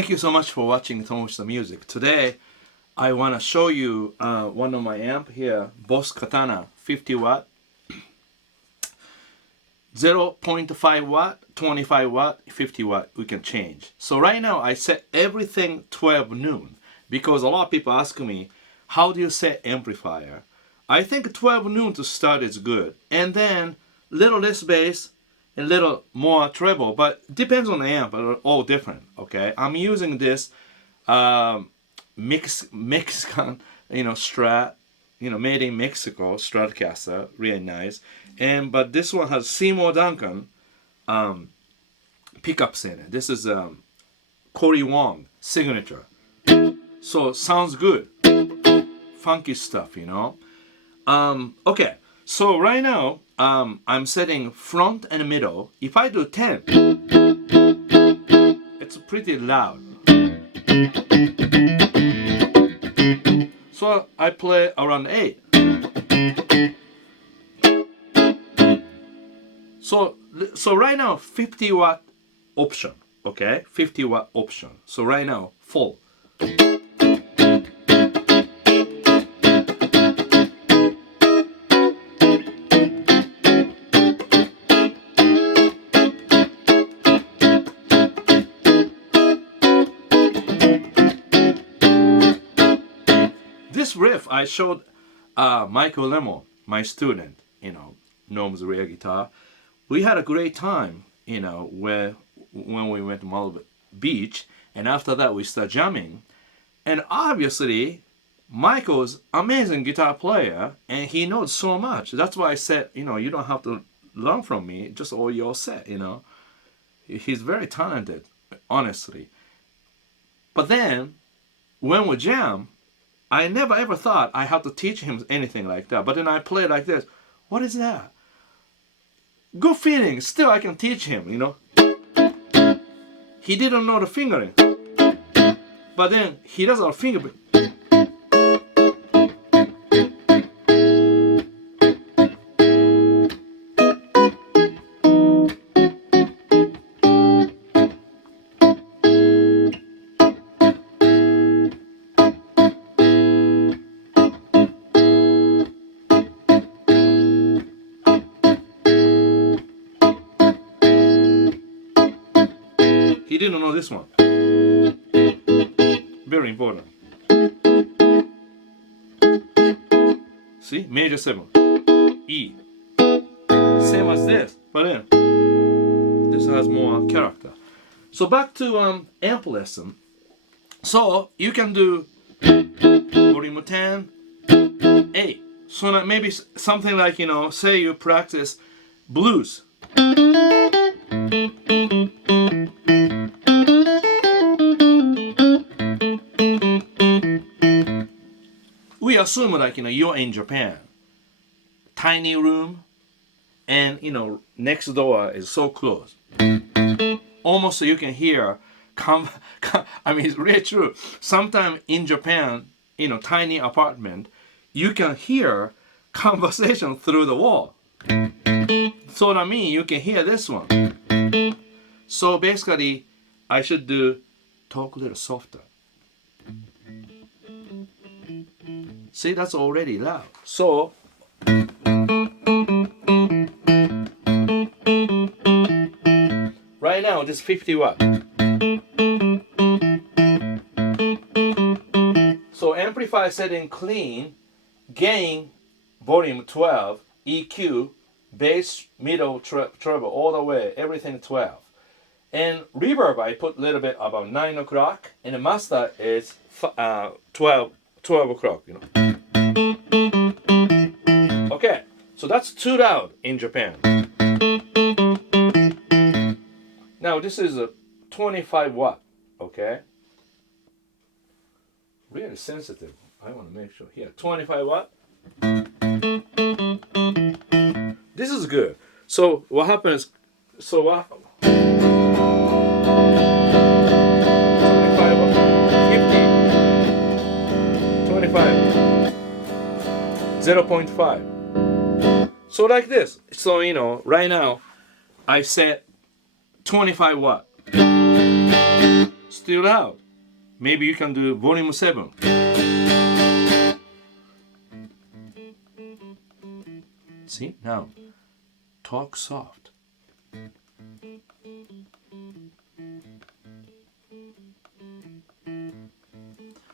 Thank you so much for watching Tomo's Music. Today, I want to show you one of my amp here, Boss Katana, 50 watt, 0.5 watt, 25 watt, 50 watt, we can change. So right now, I set everything 12 noon because a lot of people ask me, how do you set amplifier? I think 12 noon to start is good. And then little less bass, a little more treble, but depends on the amp, all different, okay? I'm using this Mexican, Strat, made in Mexico, Stratocaster, really nice. But this one has Seymour Duncan pickups in it. This is Cory Wong signature. So sounds good. Funky stuff, Okay, so right now, I'm setting front and middle. If I do 10, it's pretty loud. So I play around 8. So right now, 50 watt option, okay? 50 watt option. So right now, full. This riff I showed Michael Lemo, my student, Norm's real guitar. We had a great time, when we went to Maldives Beach, and after that we started jamming. And obviously, Michael's amazing guitar player, and he knows so much. That's why I said, you don't have to learn from me, just all your set, He's very talented, honestly. But then, when we jam, I never ever thought I had to teach him anything like that. But then I play like this. What is that? Good feeling. Still I can teach him, He didn't know the fingering. But then he does a finger. He didn't know this one. Very important. See? Major 7. E. Same as this. But then, this has more character. So back to amp lesson. So you can do volume 10, 8. So that maybe something like, say you practice blues. We assume like, you're in Japan. Tiny room, and, next door is so close. Almost you can hear, it's really true. Sometimes in Japan, tiny apartment, you can hear conversation through the wall. So that means you can hear this one. So basically, I should talk a little softer. See, that's already loud. So, right now, this 50 watt. So, amplifier setting clean, gain, volume 12, EQ, bass, middle, treble, all the way, everything 12. And reverb, I put a little bit about 9 o'clock, and the master is 12 o'clock, Okay, so that's too loud in Japan. Now this is a 25 watt, okay? Really sensitive. I want to make sure here, 25 watt. This is good. So what happens? So what? 25 watt, 50, 25, 0.5. So like this. So right now I set 25 watt. still loud. Maybe you can do volume 7. See, now, talk soft.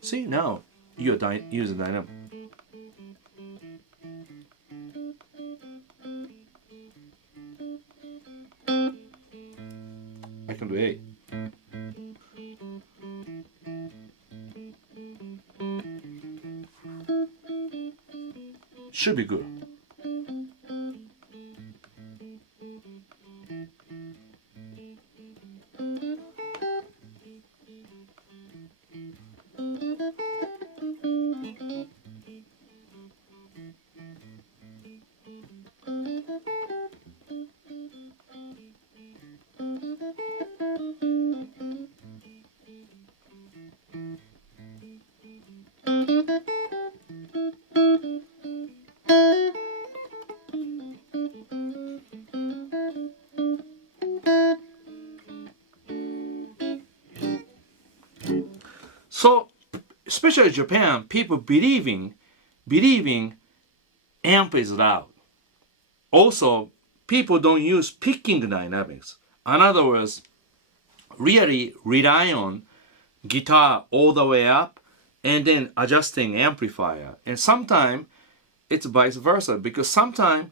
See, now, you're using dynamic. I can do 8. Should be good. So, especially in Japan, people believing amp is loud. Also, people don't use picking dynamics. In other words, really rely on guitar all the way up and then adjusting amplifier. And sometimes it's vice versa, because sometimes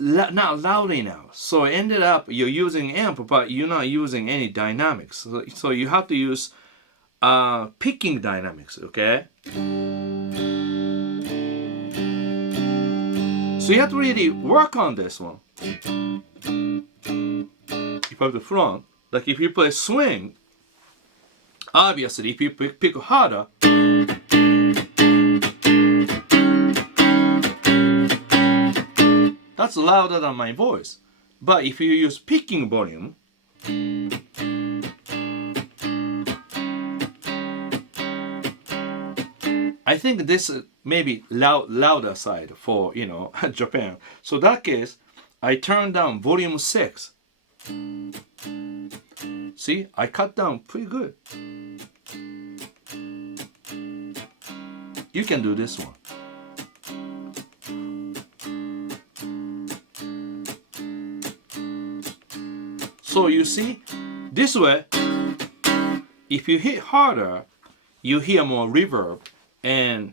not loud enough. So ended up you're using amp, but you're not using any dynamics. So you have to use picking dynamics, okay? So you have to really work on this one. If you have the front, like if you play swing, obviously if you pick harder, that's louder than my voice. But if you use picking volume, I think this may be louder side for, Japan. So that case, I turn down volume 6. See, I cut down pretty good. You can do this one. So you see, this way, if you hit harder, you hear more reverb, and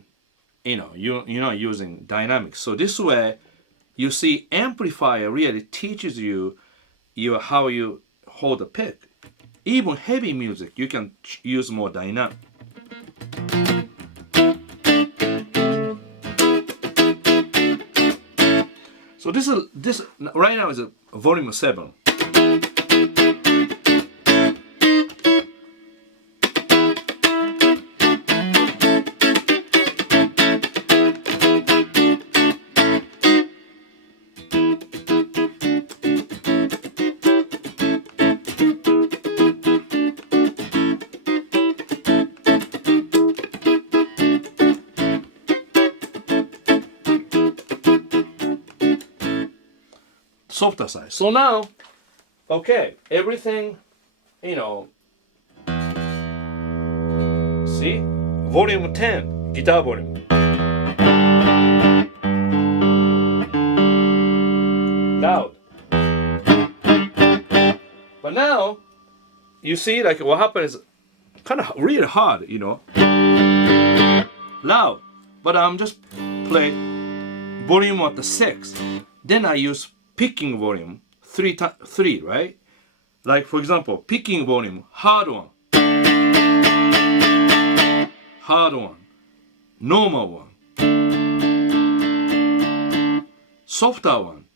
you're not using dynamics. So this way, you see, amplifier really teaches you how you hold a pick. Even heavy music, you can use more dynamic. So this right now is a volume 7. Softer side. So now, okay, everything, see, volume 10, guitar volume. Loud. But now, you see, like what happened is kind of really hard, loud. But I'm just playing volume at the 6. Then I use picking volume 3, right? Like for example, picking volume, hard one, normal one, softer one,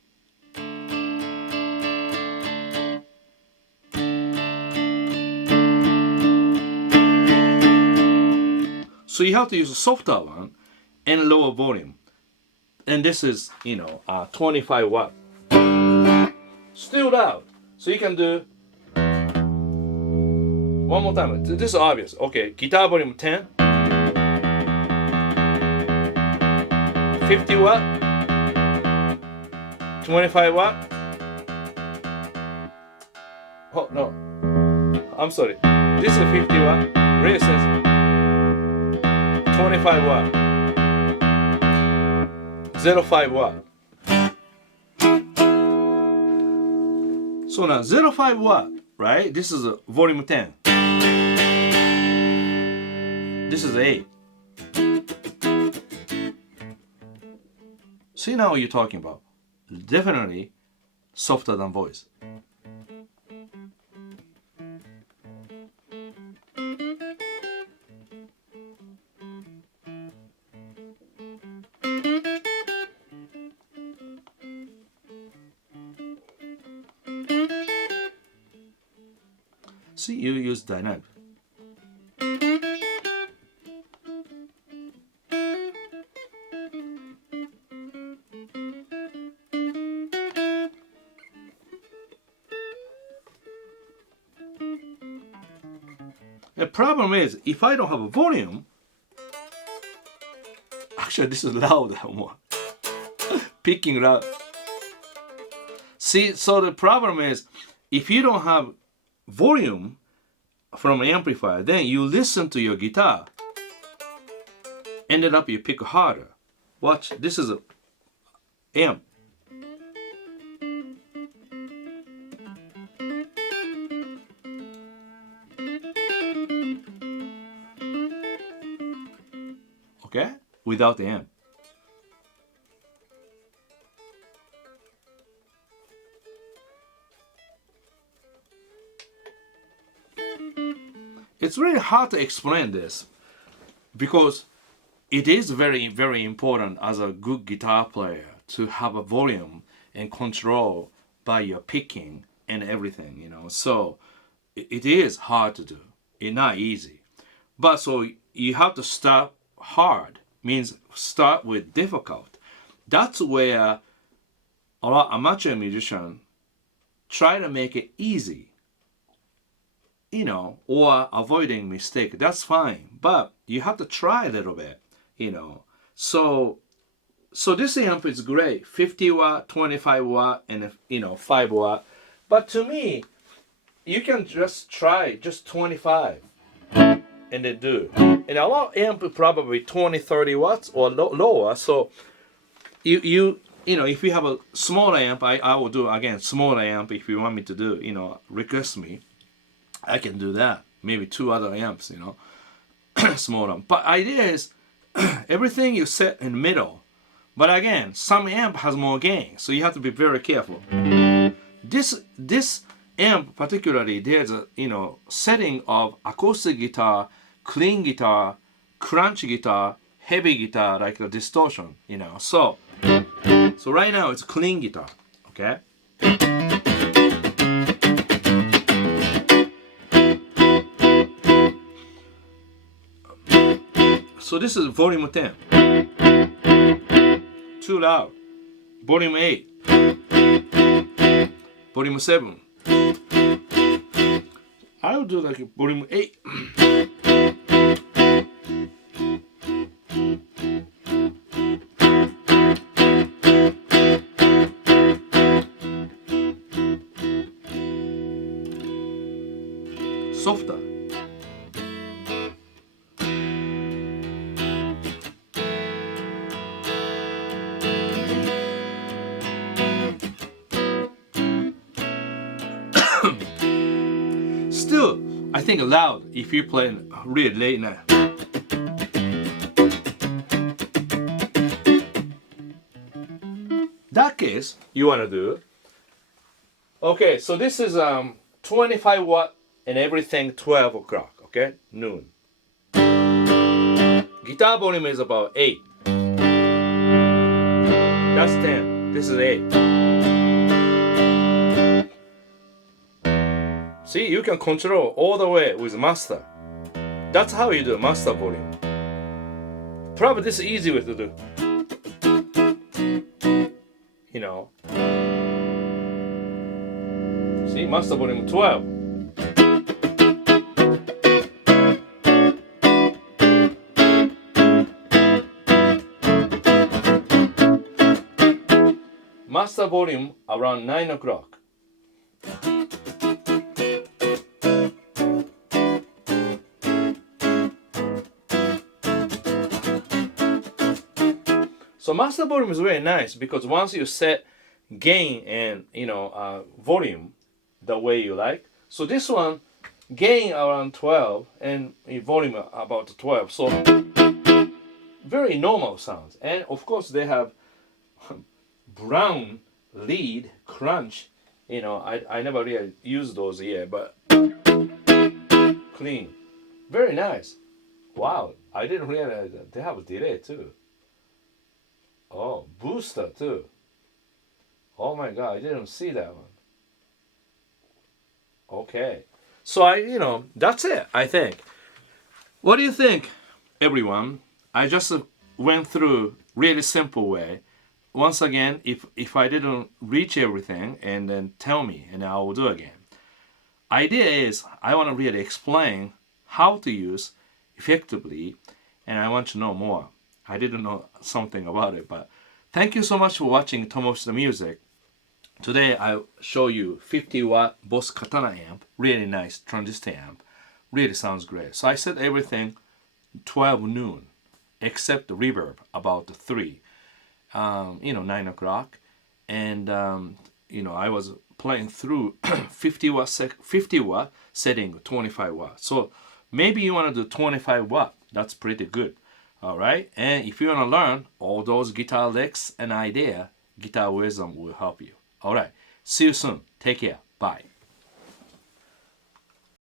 so you have to use a softer one and lower volume. And this is 25 watt. Still loud. So you can do one more time. This is obvious. Okay, guitar volume 10, 50 watt, 25 watt. Oh no, I'm sorry. This is 50 watt. Really says 25 watt. 0.5 watt. So now 0.5 watt, right? This is a volume 10. This is 8. See now what you're talking about. Definitely softer than voice. See, you use dynamic. The problem is, if I don't have a volume, actually this is loud more. Picking loud. See, so the problem is, if you don't have volume from an amplifier, then you listen to your guitar. Ended up you pick harder. Watch, this is a amp. Okay? Without the amp. It's really hard to explain this because it is very, very important as a good guitar player to have a volume and control by your picking and everything, you know. So it is hard to do. It's not easy. But so you have to start hard, means start with difficult. That's where a lot of amateur musicians try to make it easy, you know, or avoiding mistake. That's fine, but you have to try a little bit, you know. So this amp is great, 50 watt, 25 watt, and 5 watt. But to me, you can just try just 25 and then do. And a lot of amp probably 20, 30 watts or lower. So you know, if you have a small amp, I will do again small amp. If you want me to do, you know, request me, I can do that. Maybe 2 other amps, you know, small amp. But idea is everything you set in the middle. But again, some amp has more gain, so you have to be very careful. This amp particularly, there's a setting of acoustic guitar, clean guitar, crunch guitar, heavy guitar, like a distortion, you know. So right now it's clean guitar, okay? So this is volume 10. Too loud. Volume 8. Volume 7. I'll do like volume 8. Softer. Still, I think loud if you play really late night. That case, you want to do. Okay, so this is 25 watt and everything 12 o'clock, okay? Noon. Guitar volume is about 8. That's 10. This is 8. See, you can control all the way with master. That's how you do master volume. Probably this is easy way to do. You know. See, master volume 12. Master volume around 9 o'clock. So master volume is very nice because once you set gain and volume the way you like. So this one gain around 12 and volume about 12. So very normal sounds. And of course they have brown lead crunch. I never really used those yet, but clean. Very nice. Wow, I didn't realize that they have a delay too. Oh, booster too. Oh my god, I didn't see that one. Okay. So that's it, I think. What do you think, everyone? I just went through really simple way. Once again, if I didn't reach everything, and then tell me, and I will do again. Idea is I want to really explain how to use effectively, and I want to know more. I didn't know something about it, but thank you so much for watching Tomo's the Music. Today I show you 50-watt Boss Katana amp, really nice transistor amp, really sounds great. So I set everything 12 noon, except the reverb about 3, 9 o'clock, and I was playing through 50 watt setting 25 watt. So maybe you want to do 25 watt. That's pretty good. All right. And if you want to learn all those guitar licks and idea, Guitar Wisdom will help you. All right. See you soon. Take care. Bye.